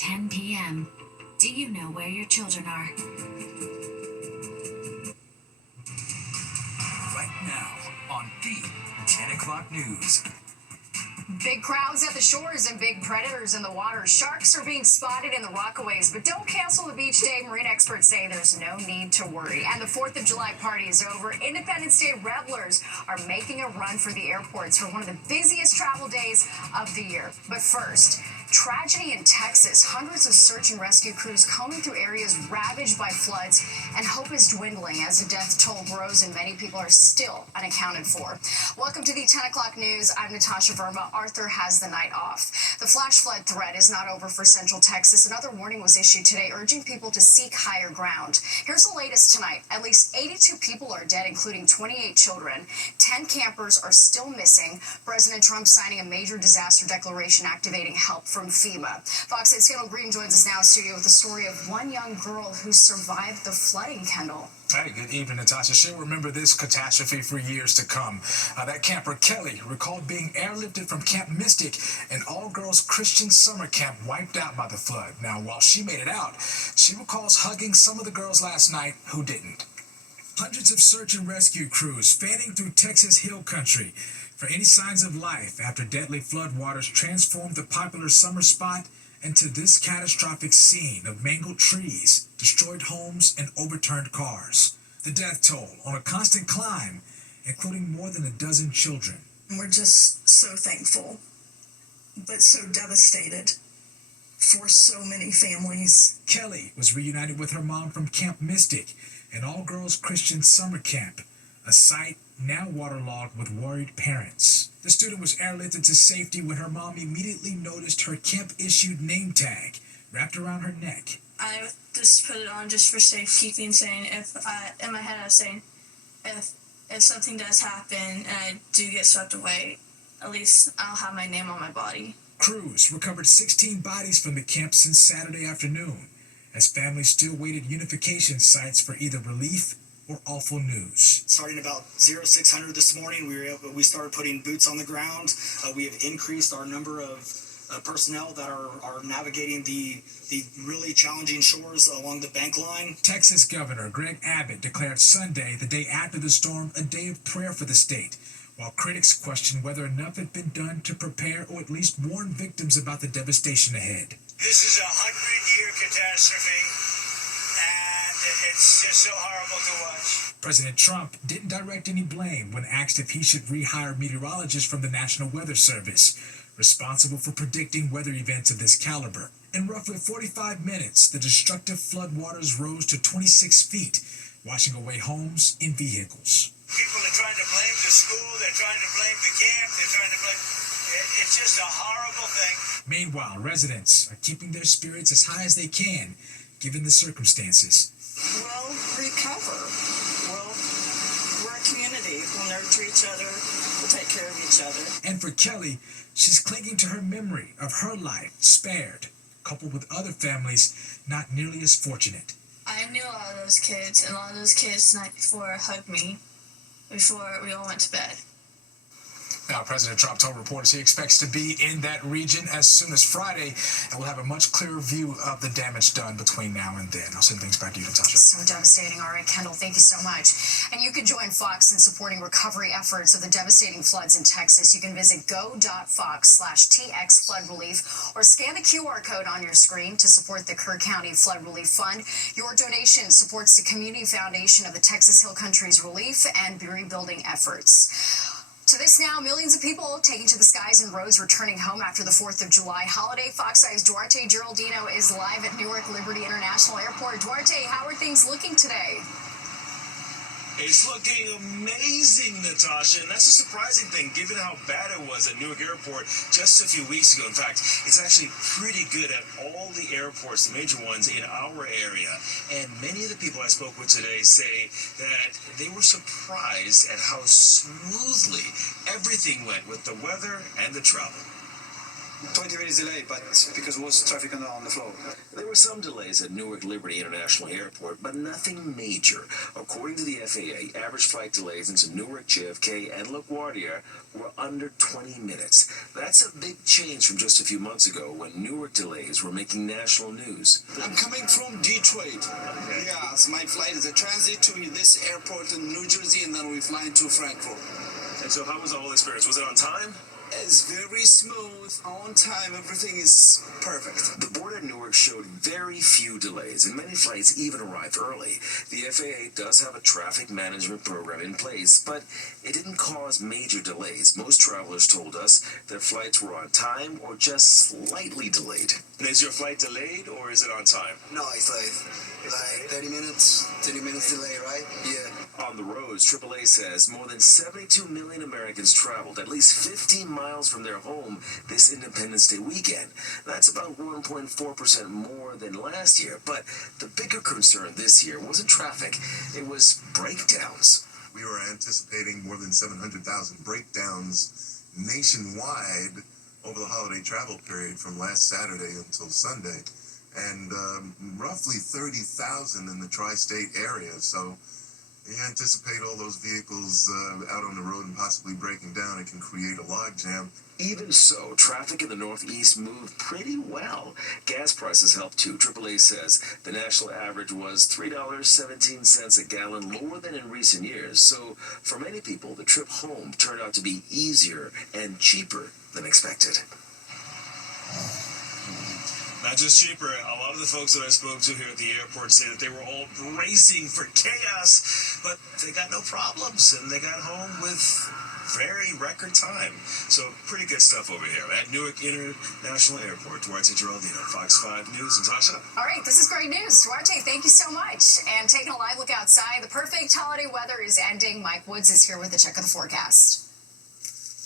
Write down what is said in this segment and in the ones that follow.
10 p.m. Do you know where your children are? Right now on the 10 o'clock news. Big crowds at the shores and big predators in the water. Sharks are being spotted in the Rockaways, but don't cancel the beach day. Marine experts say there's no need to worry. And the 4th of July party is over. Independence Day revelers are making a run for the airports for one of the busiest travel days of the year. But first, tragedy in Texas. Hundreds of search and rescue crews combing through areas ravaged by floods, and hope is dwindling as the death toll grows and many people are still unaccounted for. Welcome to the 10 o'clock news. I'm Natasha Verma. Arthur has the night off. The flash flood threat is not over for Central Texas. Another warning was issued today urging people to seek higher ground. Here's the latest tonight. At least 82 people are dead, including 28 children. 10 campers are still missing. President Trump signing a major disaster declaration activating help from FEMA. Fox 8's Kendall Green joins us now in studio with the story of one young girl who survived the flooding, Kendall. Hey, good evening, Natasha. She'll remember this catastrophe for years to come. That camper, Kelly, recalled being airlifted from Camp Mystic, an all-girls Christian summer camp wiped out by the flood. Now, while she made it out, she recalls hugging some of the girls last night who didn't. Hundreds of search and rescue crews fanning through Texas Hill Country for any signs of life after deadly floodwaters transformed the popular summer spot into this catastrophic scene of mangled trees, destroyed homes, and overturned cars. The death toll on a constant climb, including more than a dozen children. We're just so thankful, but so devastated for so many families. Kelly was reunited with her mom from Camp Mystic, an all-girls Christian summer camp, a site now waterlogged with worried parents. The student was airlifted to safety when her mom immediately noticed her camp-issued name tag wrapped around her neck. I just put it on just for safekeeping, saying in my head I was saying, if something does happen and I do get swept away, at least I'll have my name on my body. Crews recovered 16 bodies from the camp since Saturday afternoon, as families still waited unification sites for either relief or awful news. Starting about 0600 this morning, we started putting boots on the ground. We have increased our number of personnel that are navigating the really challenging shores along the bank line. Texas Governor Greg Abbott declared Sunday, the day after the storm, a day of prayer for the state, while critics questioned whether enough had been done to prepare or at least warn victims about the devastation ahead. This is a 100-year catastrophe. It's just so horrible to watch. President Trump didn't direct any blame when asked if he should rehire meteorologists from the National Weather Service, responsible for predicting weather events of this caliber. In roughly 45 minutes, the destructive floodwaters rose to 26 feet, washing away homes and vehicles. People are trying to blame the school, they're trying to blame the camp, they're trying to blame... It's just a horrible thing. Meanwhile, residents are keeping their spirits as high as they can, given the circumstances. We'll recover. We're a community. We'll nurture each other. We'll take care of each other. And for Kelly, she's clinging to her memory of her life spared, coupled with other families not nearly as fortunate. I knew a lot of those kids, and a lot of those kids the night before hugged me before we all went to bed. Now, President Trump told reporters he expects to be in that region as soon as Friday, and we'll have a much clearer view of the damage done between now and then. I'll send things back to you, Natasha. So devastating. All right, Kendall, thank you so much. And you can join Fox in supporting recovery efforts of the devastating floods in Texas. You can visit go.fox/TX flood relief or scan the QR code on your screen to support the Kerr County Flood Relief Fund. Your donation supports the Community Foundation of the Texas Hill Country's relief and rebuilding efforts. To this now, millions of people taking to the skies and roads returning home after the 4th of July holiday. Fox 8's Duarte Geraldino is live at Newark Liberty International Airport. Duarte, how are things looking today? It's looking amazing, Natasha, and that's a surprising thing given how bad it was at Newark Airport just a few weeks ago. In fact, it's actually pretty good at all the airports, the major ones in our area. And many of the people I spoke with today say that they were surprised at how smoothly everything went with the weather and the travel. 20 minutes delay, but because it was traffic on the flow. There were some delays at Newark Liberty International Airport, but nothing major. According to the FAA, average flight delays into Newark, JFK, and LaGuardia were under 20 minutes. That's a big change from just a few months ago when Newark delays were making national news. I'm coming from Detroit. Okay. Yeah, so my flight is a transit to this airport in New Jersey, and then we fly to Frankfurt. And so how was the whole experience? Was it on time? It's very smooth, on time, everything is perfect. The board at Newark showed very few delays, and many flights even arrived early. The FAA does have a traffic management program in place, but it didn't cause major delays. Most travelers told us their flights were on time or just slightly delayed. And is your flight delayed, or is it on time? No, it's like 30 minutes delay, right? Yeah. On the roads, AAA says more than 72 million Americans traveled at least 15 miles from their home this Independence Day weekend. That's about 1.4% more than last year. But the bigger concern this year wasn't traffic, it was breakdowns. We were anticipating more than 700,000 breakdowns nationwide over the holiday travel period from last Saturday until Sunday, and roughly 30,000 in the tri-state area. So you anticipate all those vehicles out on the road and possibly breaking down. It can create a logjam. Even so, traffic in the Northeast moved pretty well. Gas prices helped too. AAA says the national average was $3.17 a gallon, lower than in recent years. So for many people, the trip home turned out to be easier and cheaper than expected. Not just cheaper, a lot of the folks that I spoke to here at the airport say that they were all bracing for chaos, but they got no problems, and they got home with very record time. So pretty good stuff over here at Newark International Airport. Duarte Geraldino, Fox 5 News, and Tasha. All right, this is great news. Duarte, thank you so much. And taking a live look outside, the perfect holiday weather is ending. Mike Woods is here with a check of the forecast.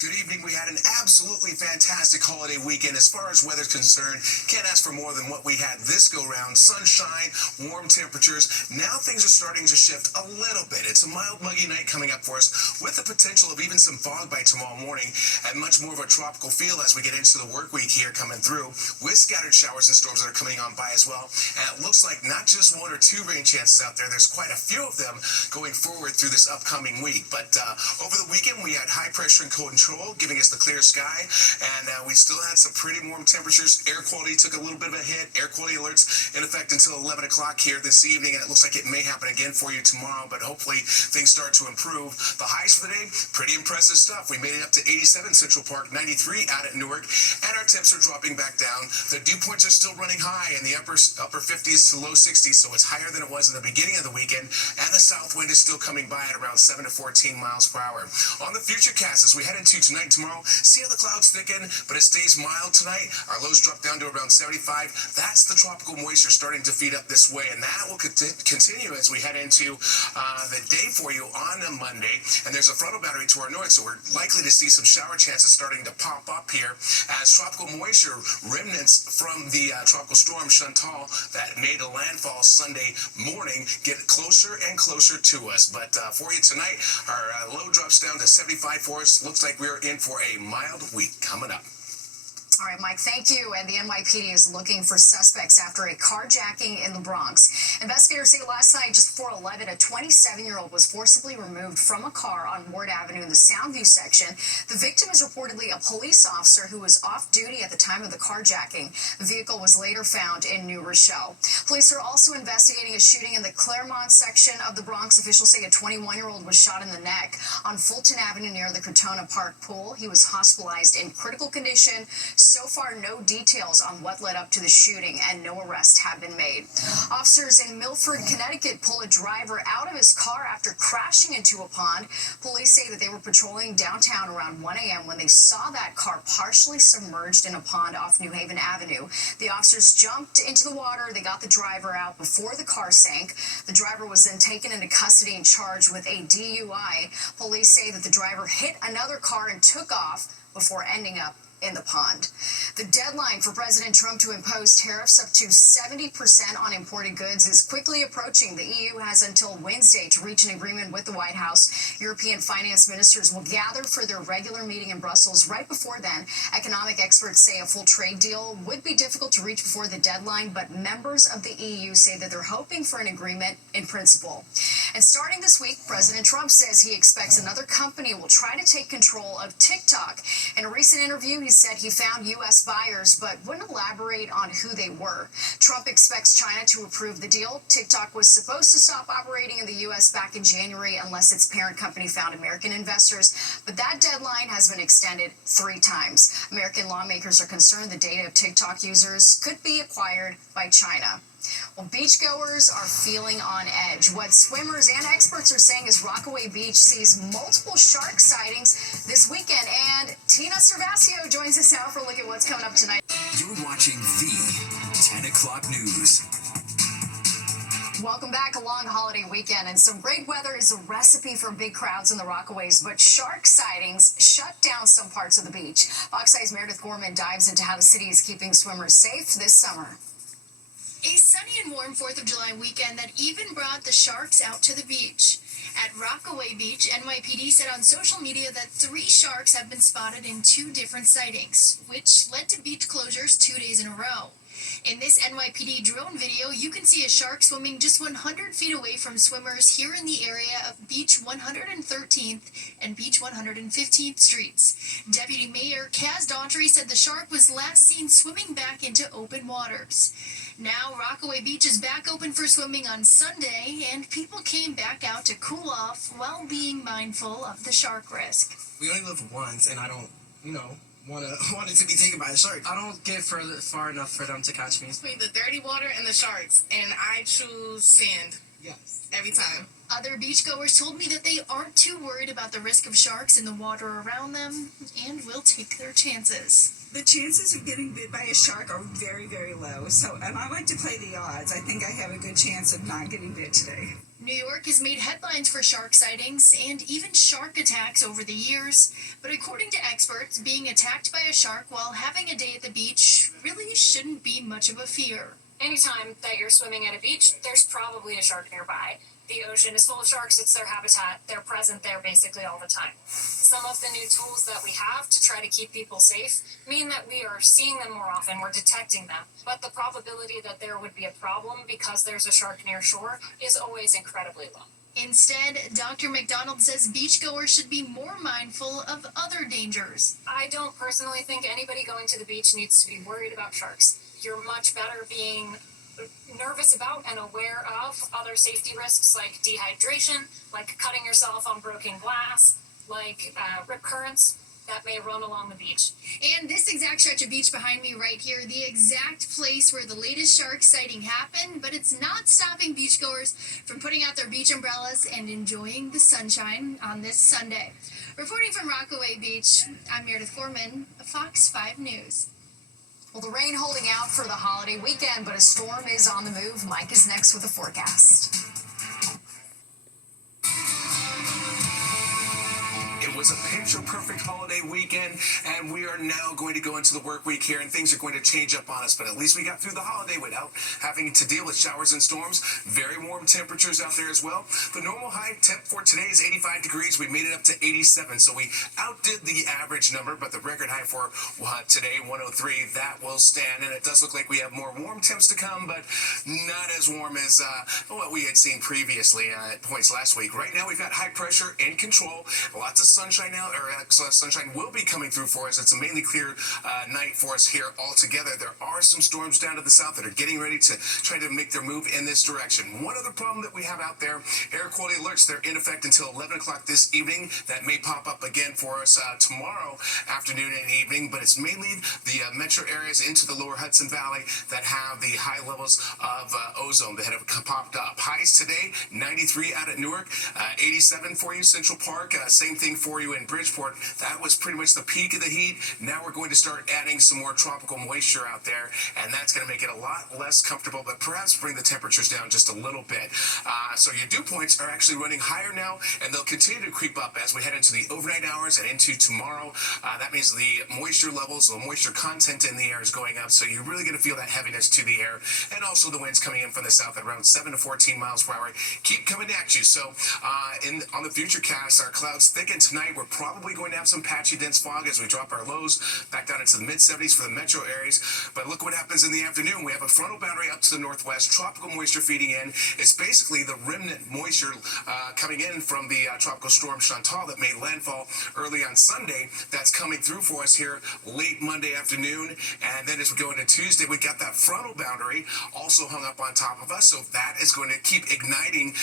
Good evening. We had an absolutely fantastic holiday weekend as far as weather's concerned. Can't ask for more than what we had this go-round. Sunshine, warm temperatures. Now things are starting to shift a little bit. It's a mild, muggy night coming up for us with the potential of even some fog by tomorrow morning and much more of a tropical feel as we get into the work week here coming through with scattered showers and storms that are coming on by as well. And it looks like not just one or two rain chances out there. There's quite a few of them going forward through this upcoming week. But over the weekend, we had high pressure and cold control, giving us the clear sky, and we still had some pretty warm temperatures. Air quality took a little bit of a hit. Air quality alerts in effect until 11 o'clock here this evening, and it looks like it may happen again for you tomorrow, but hopefully things start to improve. The highs for the day, pretty impressive stuff. We made it up to 87 Central Park, 93 out at Newark, and our temps are dropping back down. The dew points are still running high in the upper 50s to low 60s, so it's higher than it was in the beginning of the weekend, and the south wind is still coming by at around 7 to 14 miles per hour. On the future cast, as we head into tonight, tomorrow, see how the clouds thicken, but it stays mild tonight. Our lows drop down to around 75. That's the tropical moisture starting to feed up this way, and that will continue as we head into the day for you on a Monday. And there's a frontal boundary to our north, so we're likely to see some shower chances starting to pop up here as tropical moisture remnants from the tropical storm Chantal that made a landfall Sunday morning get closer and closer to us. But for you tonight, our low drops down to 75 for us. Looks like we're in for a mild week coming up. All right, Mike, thank you. And the NYPD is looking for suspects after a carjacking in the Bronx. Investigators say last night, just before 11, a 27-year-old was forcibly removed from a car on Ward Avenue in the Soundview section. The victim is reportedly a police officer who was off duty at the time of the carjacking. The vehicle was later found in New Rochelle. Police are also investigating a shooting in the Claremont section of the Bronx. Officials say a 21-year-old was shot in the neck on Fulton Avenue near the Crotona Park pool. He was hospitalized in critical condition. So far, no details on what led up to the shooting, and no arrests have been made. Officers in Milford, Connecticut pull a driver out of his car after crashing into a pond. Police say that they were patrolling downtown around 1 a.m. when they saw that car partially submerged in a pond off New Haven Avenue. The officers jumped into the water. They got the driver out before the car sank. The driver was then taken into custody and charged with a DUI. Police say that the driver hit another car and took off before ending up in the pond. The deadline for President Trump to impose tariffs up to 70% on imported goods is quickly approaching. The EU has until Wednesday to reach an agreement with the White House. European finance ministers will gather for their regular meeting in Brussels right before then. Economic experts say a full trade deal would be difficult to reach before the deadline, but members of the EU say that they're hoping for an agreement in principle. And starting this week, President Trump says he expects another company will try to take control of TikTok. In a recent interview, he said he found U.S. buyers, but wouldn't elaborate on who they were. Trump expects China to approve the deal. TikTok was supposed to stop operating in the U.S. back in January unless its parent company found American investors, but that deadline has been extended 3 times. American lawmakers are concerned the data of TikTok users could be acquired by China. Well, beachgoers are feeling on edge. What swimmers and experts are saying is Rockaway Beach sees multiple shark sightings this weekend. And Tina Servasio joins us now for a look at what's coming up tonight. You're watching the 10 o'clock news. Welcome back. A long holiday weekend and some great weather is a recipe for big crowds in the Rockaways, but shark sightings shut down some parts of the beach. Fox 5's Meredith Gorman dives into how the city is keeping swimmers safe this summer. A sunny and warm 4th of July weekend that even brought the sharks out to the beach. At Rockaway Beach, NYPD said on social media that 3 sharks have been spotted in 2 different sightings, which led to beach closures 2 days in a row. In this NYPD drone video, you can see a shark swimming just 100 feet away from swimmers here in the area of Beach 113th and Beach 115th Streets. Deputy Mayor Kaz Daughtry said the shark was last seen swimming back into open waters. Now, Rockaway Beach is back open for swimming on Sunday, and people came back out to cool off while being mindful of the shark risk. We only live once, and I don't, want it to be taken by a shark. I don't get far enough for them to catch me. Between the dirty water and the sharks, and I choose sand. Yes. Every time. Other beachgoers told me that they aren't too worried about the risk of sharks in the water around them and will take their chances. The chances of getting bit by a shark are very, very low. And I like to play the odds. I think I have a good chance of not getting bit today. New York has made headlines for shark sightings and even shark attacks over the years, but according to experts, being attacked by a shark while having a day at the beach really shouldn't be much of a fear. Anytime that you're swimming at a beach, there's probably a shark nearby. The ocean is full of sharks, it's their habitat, they're present there basically all the time. Some of the new tools that we have to try to keep people safe mean that we are seeing them more often, we're detecting them, but the probability that there would be a problem because there's a shark near shore is always incredibly low. Instead, Dr. McDonald says beachgoers should be more mindful of other dangers. I don't personally think anybody going to the beach needs to be worried about sharks. You're much better being nervous about and aware of other safety risks like dehydration, like cutting yourself on broken glass, like rip currents that may run along the beach. And this exact stretch of beach behind me right here, the exact place where the latest shark sighting happened, but it's not stopping beachgoers from putting out their beach umbrellas and enjoying the sunshine on this Sunday. Reporting from Rockaway Beach, I'm Meredith Gorman, Fox 5 News. Well, the rain holding out for the holiday weekend, but a storm is on the move. Mike is next with a forecast. It was a picture-perfect holiday weekend, and we are now going to go into the work week here, and things are going to change up on us, but at least we got through the holiday without having to deal with showers and storms. Very warm temperatures out there as well. The normal high temp for today is 85 degrees. We made it up to 87, so we outdid the average number, but the record high for today, 103, that will stand, and it does look like we have more warm temps to come, but not as warm as what we had seen previously at points last week. Right now, we've got high pressure in control, lots of sunshine now, sunshine will be coming through for us. It's a mainly clear night for us here altogether. There are some storms down to the south that are getting ready to try to make their move in this direction. One other problem that we have out there, air quality alerts, they're in effect until 11 o'clock this evening. That may pop up again for us tomorrow afternoon and evening, but it's mainly the metro areas into the lower Hudson Valley that have the high levels of ozone that have popped up. Highs today, 93 out at Newark, 87 for you, Central Park, same thing for you you in Bridgeport, that was pretty much the peak of the heat. Now we're going to start adding some more tropical moisture out there, and that's going to make it a lot less comfortable, but perhaps bring the temperatures down just a little bit. So your dew points are actually running higher now, and they'll continue to creep up as we head into the overnight hours and into tomorrow. That means the moisture levels, the moisture content in the air is going up, so you're really going to feel that heaviness to the air, and also the winds coming in from the south at around 7 to 14 miles per hour keep coming at you. So on the futurecast, our clouds thicken tonight. We're probably going to have some patchy dense fog as we drop our lows back down into the mid-70s for the metro areas. But look what happens in the afternoon. We have a frontal boundary up to the northwest, tropical moisture feeding in. It's basically the remnant moisture coming in from the tropical storm Chantal that made landfall early on Sunday. That's coming through for us here late Monday afternoon. And then as we go into Tuesday, we got that frontal boundary also hung up on top of us. So that is going to keep igniting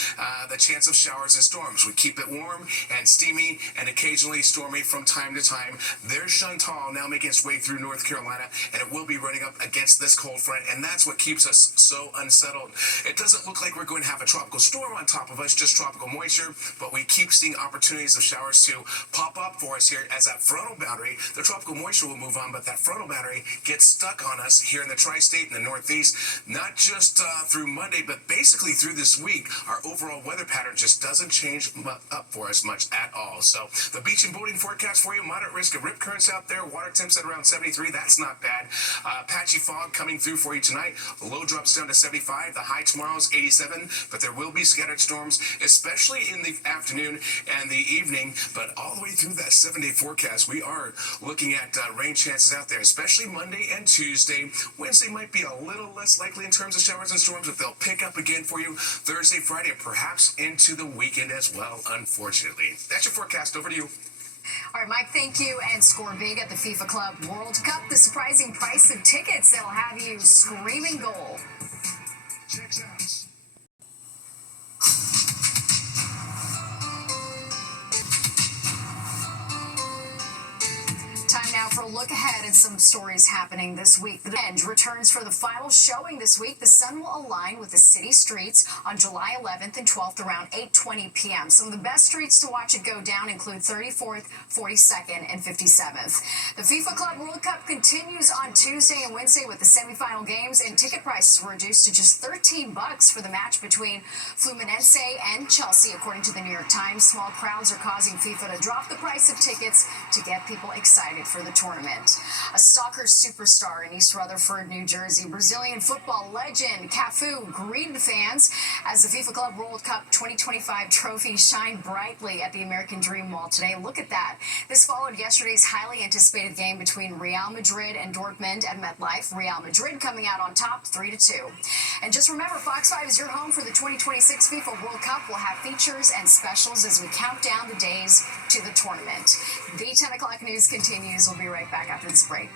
the chance of showers and storms. We keep it warm and steamy and occasionally stormy from time to time. There's Chantal now making its way through North Carolina, and it will be running up against this cold front, and that's what keeps us so unsettled. It doesn't look like we're going to have a tropical storm on top of us, just tropical moisture, but we keep seeing opportunities of showers to pop up for us here as that frontal boundary, the tropical moisture will move on, but that frontal boundary gets stuck on us here in the tri-state and the Northeast, not just through Monday, but basically through this week. Our overall weather pattern just doesn't change up for us much at all. So the beach and boating forecast for you, moderate risk of rip currents out there, water temps at around 73, that's not bad. Patchy fog coming through for you tonight. The low drops down to 75, the high tomorrow is 87, but there will be scattered storms, especially in the afternoon and the evening, but all the way through that 7-day forecast, we are looking at rain chances out there, especially Monday and Tuesday. Wednesday might be a little less likely in terms of showers and storms, but they'll pick up again for you Thursday, Friday, and perhaps into the weekend as well, unfortunately. That's your forecast. Over to you. All right, Mike, thank you. And score big at the FIFA Club World Cup. The surprising price of tickets that'll have you screaming goal. Checks out. Time now for a look ahead at some stories happening this week. The Edge returns for the final showing this week. The sun will align with the city streets on July 11th and 12th around 8:20 p.m. Some of the best streets to watch it go down include 34th, 42nd, and 57th. The FIFA Club World Cup continues on Tuesday and Wednesday with the semifinal games, and ticket prices were reduced to just $13 for the match between Fluminense and Chelsea, according to the New York Times. Small crowds are causing FIFA to drop the price of tickets to get people excited for the tournament. A soccer superstar in East Rutherford, New Jersey, Brazilian football legend Cafu greeted fans as the FIFA Club World Cup 2025 trophy shined brightly at the American Dream Mall today. Look at that. This followed yesterday's highly anticipated game between Real Madrid and Dortmund at MetLife. Real Madrid coming out on top 3-2. And just remember, Fox 5 is your home for the 2026 FIFA World Cup. We'll have features and specials as we count down the days to the tournament. The 10 o'clock news continues. We'll be right back after this break.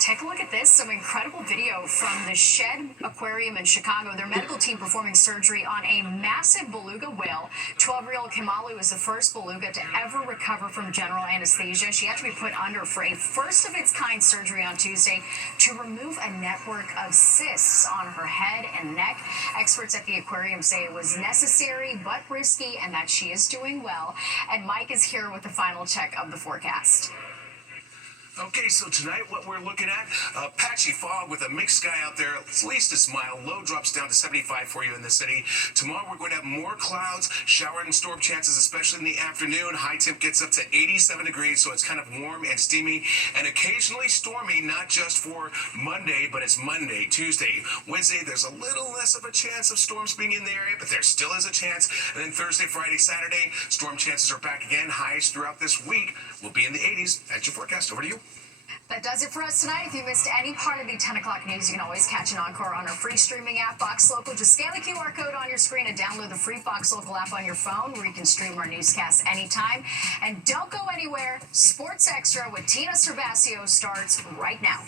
Take a look at this, some incredible video from the Shed Aquarium in Chicago. Their medical team performing surgery on a massive beluga whale. 12-year-old Kimalu is the first beluga to ever recover from general anesthesia. She had to be put under for a first-of-its-kind surgery on Tuesday to remove a network of cysts on her head and neck. Experts at the aquarium say it was necessary but risky and that she is doing well. And Mike is here with the final check of the forecast. Okay, so tonight what we're looking at, patchy fog with a mixed sky out there. At least it's mild. Low drops down to 75 for you in the city. Tomorrow we're going to have more clouds, shower and storm chances, especially in the afternoon. High temp gets up to 87 degrees, so it's kind of warm and steamy and occasionally stormy, not just for Monday, but it's Monday, Tuesday, Wednesday. There's a little less of a chance of storms being in the area, but there still is a chance. And then Thursday, Friday, Saturday, storm chances are back again. Highs throughout this week will be in the 80s. That's your forecast. Over to you. That does it for us tonight. If you missed any part of the 10 o'clock news, you can always catch an encore on our free streaming app, Fox Local. Just scan the QR code on your screen and download the free Fox Local app on your phone, where you can stream our newscasts anytime. And don't go anywhere. Sports Extra with Tina Cervasio starts right now.